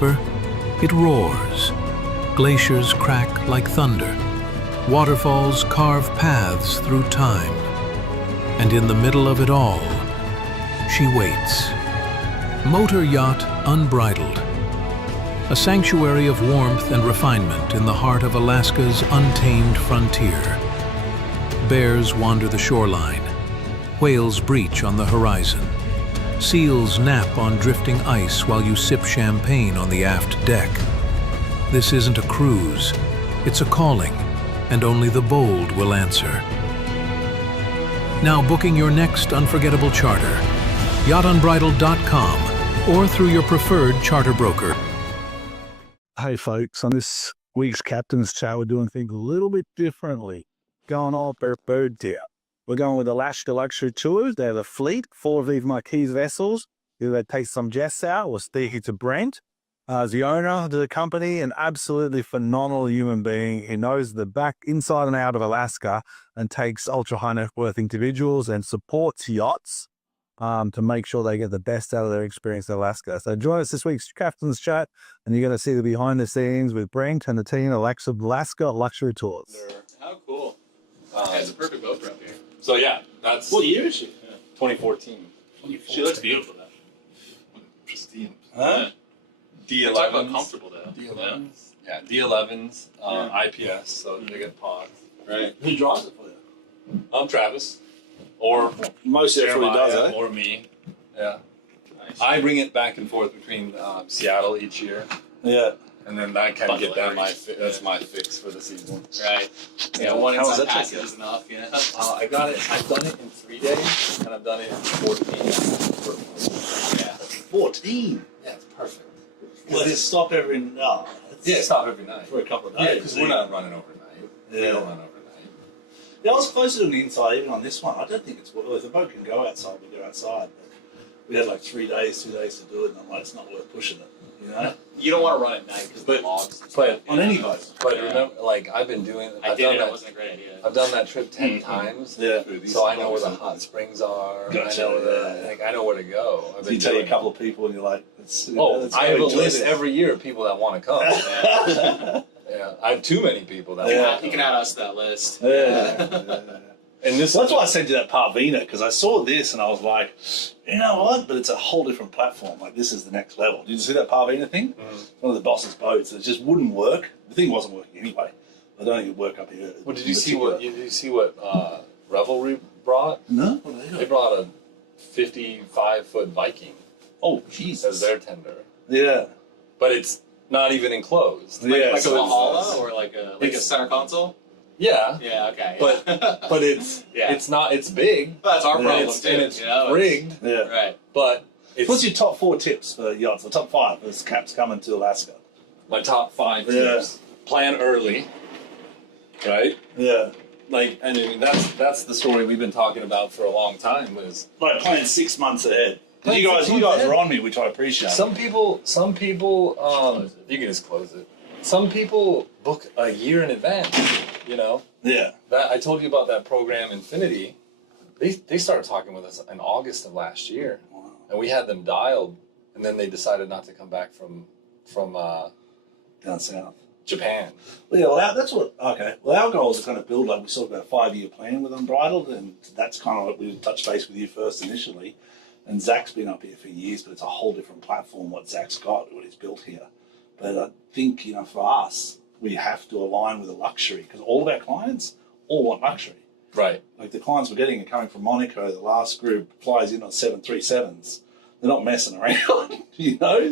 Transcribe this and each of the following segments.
whisper, it roars. Glaciers crack like thunder. Waterfalls carve paths through time. And in the middle of it all, she waits. Motor yacht unbridled. A sanctuary of warmth and refinement in the heart of Alaska's untamed frontier. Bears wander the shoreline. Whales breach on the horizon. Seals nap on drifting ice while you sip champagne on the aft deck. This isn't a cruise, it's a calling, and only the bold will answer. Now booking your next unforgettable charter, yachtunbridled.com or through your preferred charter broker. Hey folks, on this week's Captain's Chat, we're doing things a little bit differently. Going all bird here. We're going with Alaska Luxury Tours. They have a fleet, 4 of these Marquis vessels. They take some guests out. We're speaking to Brent, the owner of the company, an absolutely phenomenal human being. He knows the back, inside and out of Alaska, and takes ultra high net worth individuals and supports yachts to make sure they get the best out of their experience in Alaska. So join us this week's Captain's Chat, and you're going to see the behind the scenes with Brent and the team at Alaska Luxury Tours. How cool. It's a perfect boat for up here. So yeah, that's... What year is she? 2014. She looks beautiful though. Pristine. Huh? D11s. Talk about comfortable though. D11s. Yeah, D11s, IPS, so they get pods. Right. Who draws it for you? Travis. Or Most everybody does, eh? or me. Yeah. Nice. I bring it back and forth between Seattle each year. Yeah. And then I kind of get that that's my fix for the season. Right. Yeah, one how inside was that pass take is enough, yeah. I've done it in 3 days, and I've done it in 14. Yeah. 14? Yeah, it's perfect. Well, just stop every night. Yeah, stop every night. For a couple of Yeah, days. because we're not running overnight. Yeah. We don't run overnight. Yeah, I was closer to the inside even on this one. I don't think it's well, if the boat can go outside, we go outside. But we had like 3 days, 2 days to do it, and I'm like, it's not worth pushing it. You know? You don't want to run at night because the logs. But on any boat. But remember, like I've been doing. It wasn't a great idea. I've done that trip 10 times. Yeah. So I know where the hot springs are. Gotcha, I know where I know where to go. So you tell a couple of people, and you're like, I have a list every year of people that want to come. Yeah, I have too many people that want to You can add us to that list. Yeah. And this, So that's why I sent you that Parvina, because I saw this and I was like, you know what? But it's a whole different platform. Like, this is the next level. Did you see that Parvina thing? One of the boss's boats. It just wouldn't work. The thing wasn't working anyway. I don't think it'd work up here. well, did you see what Revelry brought? No? What did They brought a 55-foot Viking Oh, Jesus. as their tender, Yeah. but it's not even enclosed. Yeah. Like a so Valhalla or like a center console? Yeah, Yeah, okay. but it's Yeah. it's not. It's big. Well, that's our and problem it's, too. and it's you know? rigged, Yeah. Right. but it's What's your top 4 tips for yachts? The top 5 as Cap's coming to Alaska. my top 5 Yeah. tips. Plan early, right? Yeah. Like, and I mean, that's the story we've been talking about for a long time. Was Like playing 6 months ahead. Plan You 6 guys months are on me, which I appreciate. some people, you can just close it. Some people book a year in advance. You know, Yeah. that I told you about that program Infinity. They started talking with us in August of last year, and we had them dialed, and then they decided not to come back from Down south. Japan. Well, yeah, well, that's what. Okay. Well, our goal is to kind of build like we sort of about a 5-year plan with Unbridled, and that's kind of what we touched base with you first initially. And Zach's been up here for years, but it's a whole different platform. What Zach's got, what he's built here. But I think for us, we have to align with a luxury because all of our clients all want luxury. Right. Like the clients we're getting are coming from Monaco. The last group flies in on 737s. They're not messing around,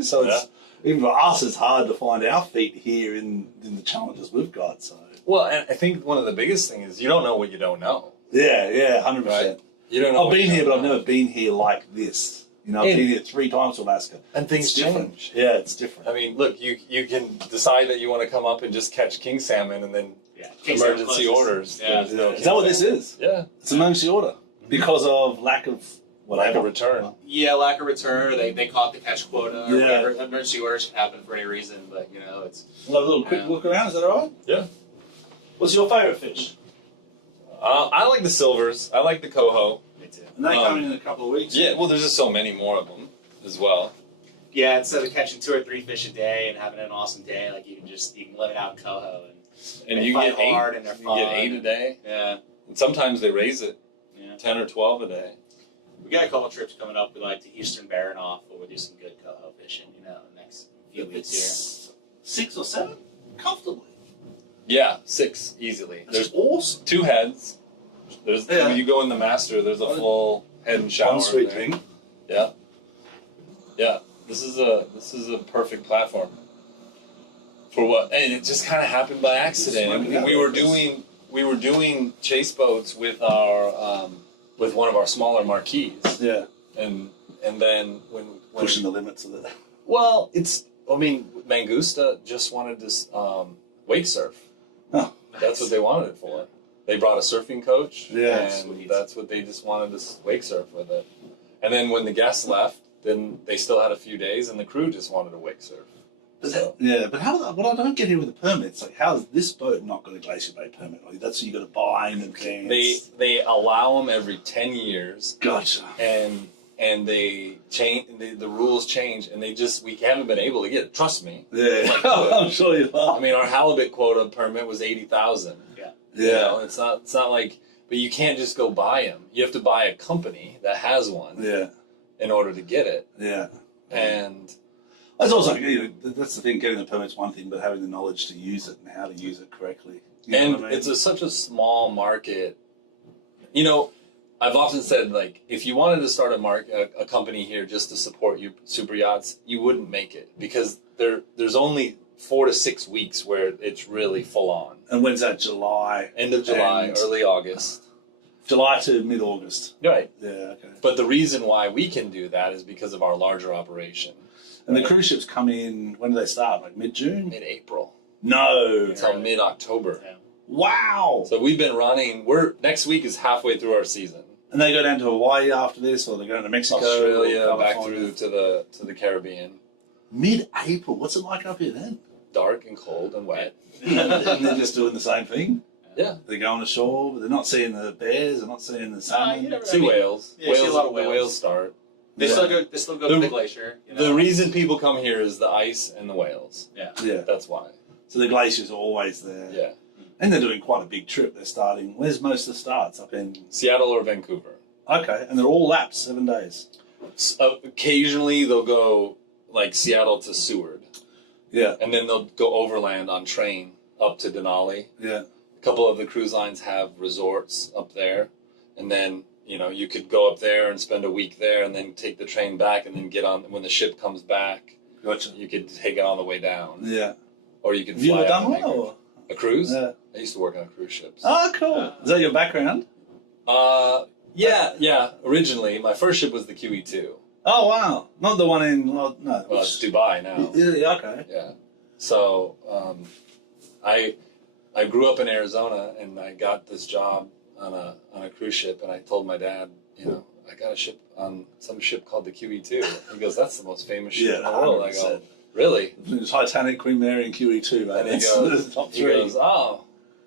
So it's even for us, it's hard to find our feet here in the challenges we've got. So Well, and I think one of the biggest things is you don't know what you don't know. yeah, 100%. Right. You don't know. I've been here, but I've never been here like this. I've been here 3 times to Alaska. And things It's different. change. Yeah, it's different. I mean, look, you can decide that you want to come up and just catch king salmon, and then emergency orders. Yeah. There's no Is that what this is? Yeah. It's an emergency order because of lack of Lack of return. Yeah, lack of return, or they caught the catch quota, or Yeah. whatever. Emergency orders can happen for any reason, but it's. We'll have a little quick look around. Is that all right? Yeah. What's your favourite fish? I like the silvers. I like the coho. Me too. And they come in a couple of weeks. Yeah, well, there's just so many more of them as well. Yeah, instead of catching 2 or 3 fish a day and having an awesome day, like you can let it out in Coho And they you fight get 8. hard and they're You fun. get 8 a day. Yeah, And sometimes they raise it, yeah. 10 or 12 a day. We got a couple trips coming up. We like to Eastern Baranoff, where we'll do some good Coho fishing. You know, next few weeks here. It's 6 or 7 comfortably. Yeah, 6 easily. There's There's awesome. 2 heads. There's Yeah. when you go in the master, there's a full head and shower. One sweet there. thing. Yeah. Yeah. This is a perfect platform. For what? And it just kind of happened by accident. Smoking And we out. were doing chase boats with our with one of our smaller marquees. Yeah. And then when Pushing the limits of it. well, Mangusta just wanted to wake surf. Oh. That's what they wanted it for. They brought a surfing coach, Yeah, and sweet. that's what they just wanted to wake surf with it. And then when the guests left, then they still had a few days, and the crew just wanted to wake surf. But how? What I don't get here with the permits, like, how is this boat not got a Glacier Bay permit? Like, that's what you got to buy in advance. They allow them every 10 years, Gotcha. and they change. The rules change, and we haven't been able to get it. Trust me. Yeah, Like, I'm sure you are. I mean, our halibut quota permit was 80,000. Yeah. You know, it's not like, but you can't just go buy them. You have to buy a company that has one Yeah. in order to get it. Yeah. And It's also, that's the thing, getting the permit's one thing, but having the knowledge to use it and how to use it correctly. You know what I mean? it's such a small market. You know, I've often said, like, if you wanted to start a company here just to support your super yachts, you wouldn't make it, because there's only 4 to 6 weeks where it's really full on. And when's that? July? End of July, And early August. July to mid-August. Right. Yeah, okay. But the reason why we can do that is because of our larger operation. And the cruise ships come in, when do they start? Like mid-June? Mid-April No. until mid-October. Yeah. Wow. So we've been running. Next week is halfway through our season. And they go down to Hawaii after this, or they go to Mexico, Australia, or back California? through to the Caribbean. Mid-April. What's it like up here then? Dark and cold and wet. And they're just doing the same thing. Yeah. They're going ashore, but they're not seeing the bears. They're not seeing the salmon. you never- See whales. Yeah, you see a lot of The whales. whales start. They Yeah. still go to the glacier. You know? The reason people come here is the ice and the whales. Yeah. Yeah. That's why. So the glaciers are always there. Yeah. And they're doing quite a big trip. They're starting. Where's most of the starts? Up in. Seattle or Vancouver. Okay. And they're all laps, 7 days. Occasionally they'll go like Seattle to Seward, Yeah. and then they'll go overland on train up to Denali. Yeah. A couple of the cruise lines have resorts up there, and then you could go up there and spend a week there, and then take the train back, and then get on when the ship comes back. Gotcha. You could take it on the way down, Yeah. or you could Have you fly ever out done and one? make Or? a cruise. Yeah. I used to work on cruise ships. Oh, cool. Is that your background? Yeah. Originally, my first ship was the QE2. Oh, wow. Not the one in. Well, no. Well, it's Dubai now. Yeah, okay. Yeah. So I grew up in Arizona, and I got this job on a cruise ship, and I told my dad, I got a ship on some ship called the QE2. He goes, "That's the most famous ship Yeah, in the world." I go, 100%. "Really?" It's Titanic, Queen Mary, and QE2, man. And he That's goes, the top he 3. goes, "Oh,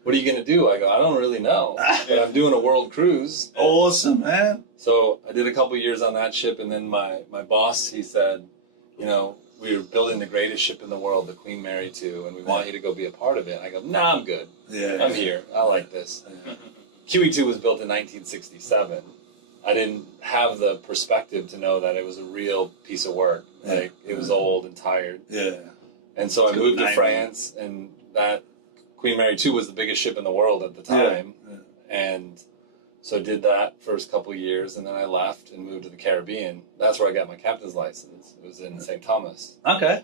what are you gonna do?" I go, "I don't really know, but I'm doing a world cruise." Awesome, man. So I did a couple years on that ship, and then my boss, he said, we were building the greatest ship in the world, the Queen Mary 2, and we want you to go be a part of it. I go, "Nah, I'm good. Yeah. I'm here. I like this." Yeah. QE2 was built in 1967. I didn't have the perspective to know that it was a real piece of work. Yeah. Like, it was old and tired. Yeah. And so I Good moved to name. France, and that Queen Mary 2 was the biggest ship in the world at the time. Yeah. And so I did that first couple of years, and then I left and moved to the Caribbean. That's where I got my captain's license. It was in St. Thomas. Okay.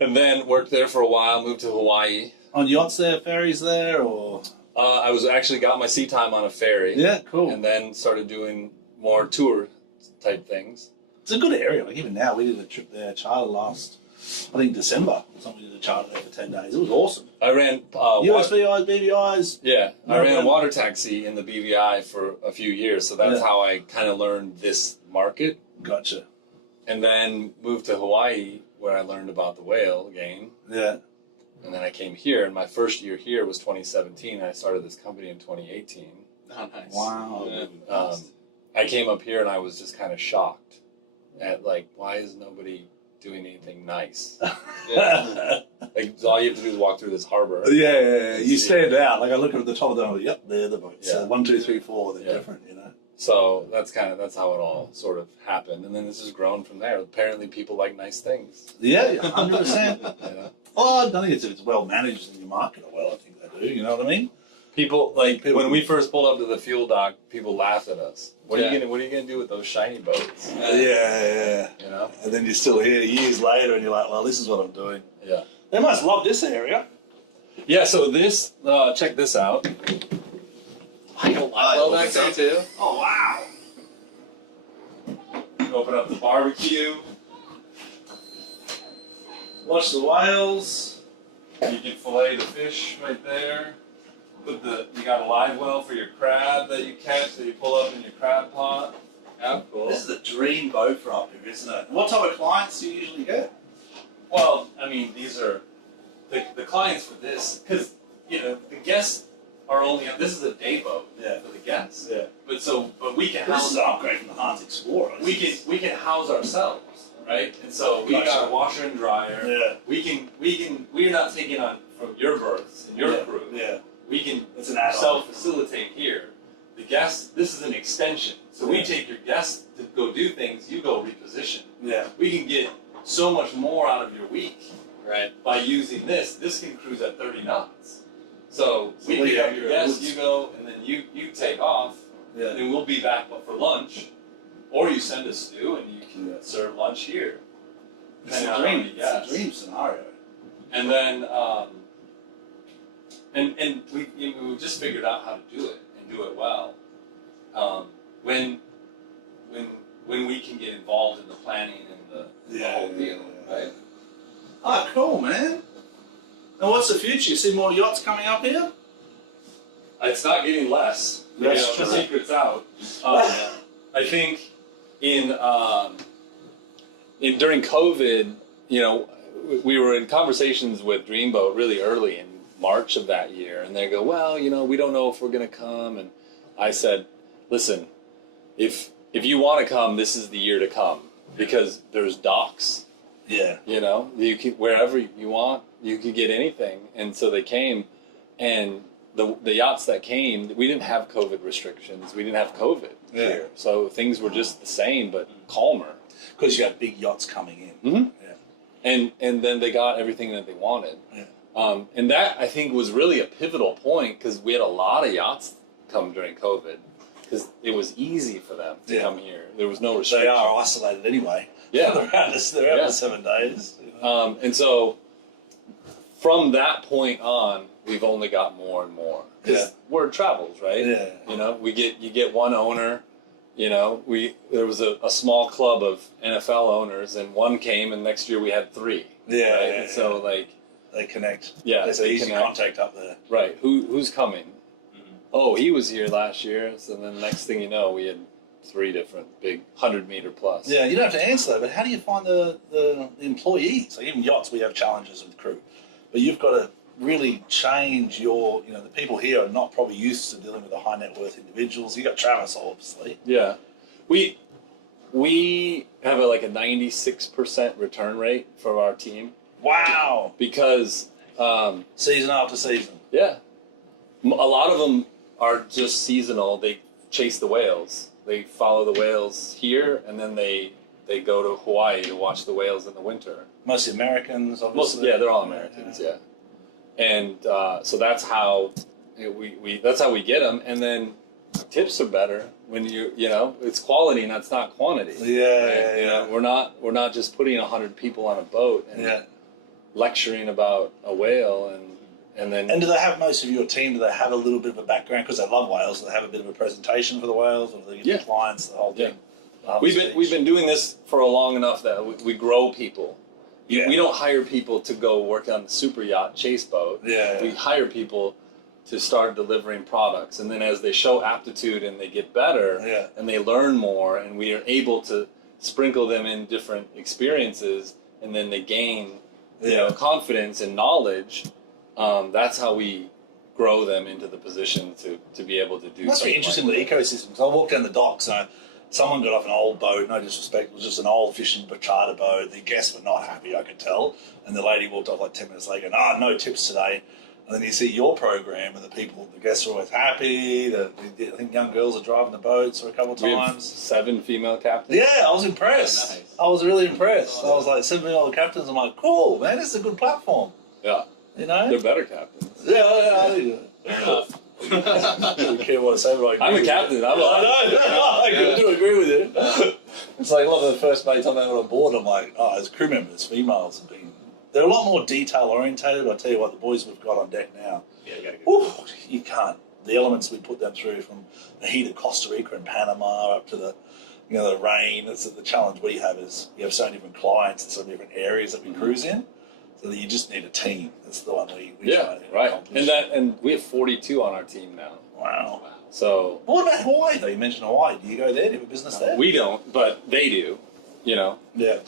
And then worked there for a while, moved to Hawaii. On yachts there, ferries there, or? I was actually got my sea time on a ferry. Yeah, cool. And then started doing more tour type things. It's a good area. Like, even now, we did a trip there, charter last, I think, December. We did a charter there for 10 days. It was awesome. I ran USVIs, BVIs. Yeah, I No, ran a no. water taxi in the BVI for a few years, so that's Yeah. how I kind of learned this market. Gotcha. And then moved to Hawaii, where I learned about the whale game. Yeah. And then I came here, and my first year here was 2017, and I started this company in 2018. Oh, nice. Wow. I came up here, and I was just kind of shocked at, like, why is nobody doing anything nice. Like all you have to do is walk through this harbor. Yeah. You stand out. Like I look at the top of them. Yep, they're the boats. Yeah. So 1, 2, 3, 4. They're different. You know. So that's how it all sort of happened, and then this has grown from there. Apparently, people like nice things. Yeah, 100%. Yeah. Well, I don't think it's well managed and you market it well. I think they do. You know what I mean? People when we first pulled up to the fuel dock, people laughed at us. What are you gonna do with those shiny boats? Yeah. You know. And then you're still here years later, and you're like, well, this is what I'm doing. Yeah. They must love this area. Yeah. So this, check this out. I don't like back there too. Oh wow! Open up the barbecue. Watch the whales. You can fillet the fish right there. You got a live well for your crab that you catch that you pull up in your crab pot. How cool. This is a dream boat for up here, isn't it? What type of clients do you usually get? Well, I mean, these are the clients for this, because the guests are only. This is a day boat for the guests. Yeah. But we can This house. is an upgrade from the Hans Explorer. We can house ourselves, right? And so we got a washer and dryer. Yeah. We're not taking on from your berths and your crew. Yeah. We can It's an add-on. self-facilitate here. The guests, this is an extension. So we take your guests to go do things, you go reposition. Yeah. We can get so much more out of your week Right. by using this. This can cruise at 30 knots. So we pick up your guests, you go, and then you take off, Yeah. and then we'll be back for lunch. Or you send us to, and you can serve lunch here. It's Depending a on dream. how many It's a guests. dream scenario. And then, and we just figured out how to do it and do it well. When we can get involved in the planning and the whole deal, right? Oh, cool, man. And what's the future? You see more yachts coming up here? It's not getting less. That's The true. secret's out. I think during COVID, we were in conversations with Dreamboat really early in March of that year, and they go, well, we don't know if we're going to come. And I said, listen, if you want to come, this is the year to come, because there's docks. Yeah. You can, wherever you want, you can get anything. And so they came, and the yachts that came, we didn't have COVID restrictions. We didn't have COVID here. So things were just the same, but calmer. Because you have big yachts coming in. Mm-hmm. Yeah. And then they got everything that they wanted. Yeah. And that, I think, was really a pivotal point, because we had a lot of yachts come during COVID, because it was easy for them to come here. There was no restriction. They are isolated anyway. Yeah. They're out for 7 days. And so from that point on, we've only got more and more. Because word travels, right? Yeah. You get one owner. There was a small club of NFL owners, and one came, and next year we had 3. Yeah. Right? Yeah, and so they connect. Yeah, There's they easy connect. contact up there. Right. Who's coming? Mm-hmm. Oh, he was here last year. So then next thing you know, we had 3 different big 100-meter plus. Yeah, you don't have to answer that, but how do you find the employees? Like even yachts, we have challenges with crew, but you've got to really change your. The people here are not probably used to dealing with the high net worth individuals. You got Travis, obviously. Yeah, we have a 96% return rate for our team. Wow. Because Season after season. yeah, a lot of them are just seasonal. They chase the whales. They follow the whales here, and then they go to Hawaii to watch the whales in the winter. Mostly Americans, obviously. They're all Americans. Yeah, and so that's how that's how we get them. And then tips are better when it's quality and that's not quantity. Yeah. We're not just putting 100 people on a boat and lecturing about a whale and then. And do they have most of your team? Do they have a little bit of a background because they love whales? Do they have a bit of a presentation for the whales, or do they give the clients the whole thing? We've been doing this for long enough that we grow people. Yeah. We don't hire people to go work on the super yacht chase boat. Yeah. We hire people to start delivering products, and then as they show aptitude and they get better and they learn more, and we are able to sprinkle them in different experiences, and then they gain confidence and knowledge. That's how we grow them into the position to be able to do. That's very interesting with ecosystems. I walk down the docks and Someone got off an old boat, no disrespect, it was just an old fishing charter boat. The guests were not happy, I could tell. And the lady walked off like 10 minutes later going, no tips today. And then you see your program and the guests are always happy. I think young girls are driving the boats for a couple of We have times. 7 female captains. Yeah, I was impressed. Nice. I was really impressed. I was like, 7 captains. I'm like, cool, man, this is a good platform. Yeah. You know? They're better captains. Yeah. Fair enough. I don't care what I say, but I'm a captain. I do agree with you. It's like a lot of the first mates I've had on board, I'm like, as crew members, females have been, they're a lot more detail orientated. But I tell you what, the boys we've got on deck now, Yeah, you gotta go. you can't. The elements we put them through, from the heat of Costa Rica and Panama up to the rain. That's the challenge we have, is we have so many different clients and so many different areas that we cruise in. So that you just need a team. That's the one we try to accomplish. And we have 42 on our team now. Wow. So What about Hawaii though? You mentioned Hawaii. Do you go there? Do you have a business there? we don't, but they do. Yeah.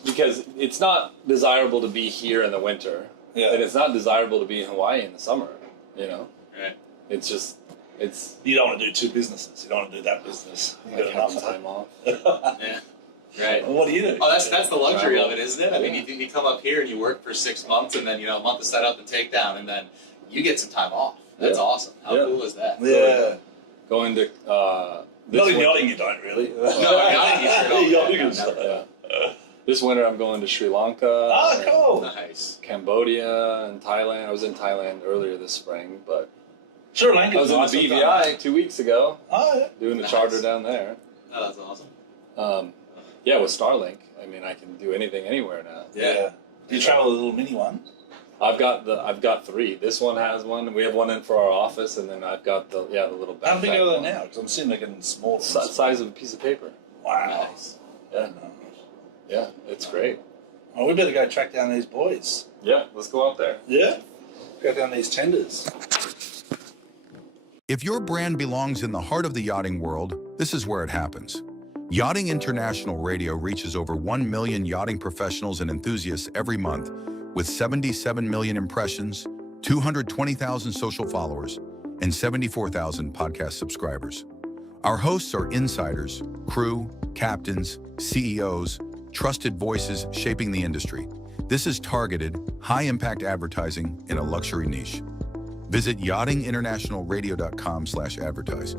Because it's not desirable to be here in the winter, Yeah. and it's not desirable to be in Hawaii in the summer. Right. It's You don't want to do 2 businesses. You don't want to do that business. You like got having enough time off. Yeah. Right. Well, what do you do? Oh, that's the luxury of it, isn't it? I mean, you come up here and you work for 6 months, and then a month of setup and takedown, and then you get some time off. That's awesome. How cool is that? Yeah. Going to Not in yachting, you don't really. No, yachting you sure don't. Yachting No, is never. this winter, I'm going to Sri Lanka. Ah, cool. Nice. Cambodia and Thailand. I was in Thailand earlier this spring, but Sri Lanka. I was in the BVI 2 weeks ago Oh, yeah. doing the Nice. charter down there. Oh, that's awesome. Yeah, with Starlink, I mean, I can do anything anywhere now. Yeah. Do you travel a little mini one? I've got 3. This one has one. We have one in for our office, and then I've got the little backpack. How big are they one. now? Because I'm seeing they're getting smaller. Size of a piece of paper. Wow. Nice. Yeah, yeah, it's great. Well, we better go track down these boys. Yeah, let's go out there. Yeah. Go down these tenders. If your brand belongs in the heart of the yachting world, this is where it happens. Yachting International Radio reaches over 1 million yachting professionals and enthusiasts every month, with 77 million impressions, 220,000 social followers, and 74,000 podcast subscribers. Our hosts are insiders, crew, captains, CEOs, trusted voices shaping the industry. This is targeted, high-impact advertising in a luxury niche. Visit yachtinginternationalradio.com/advertise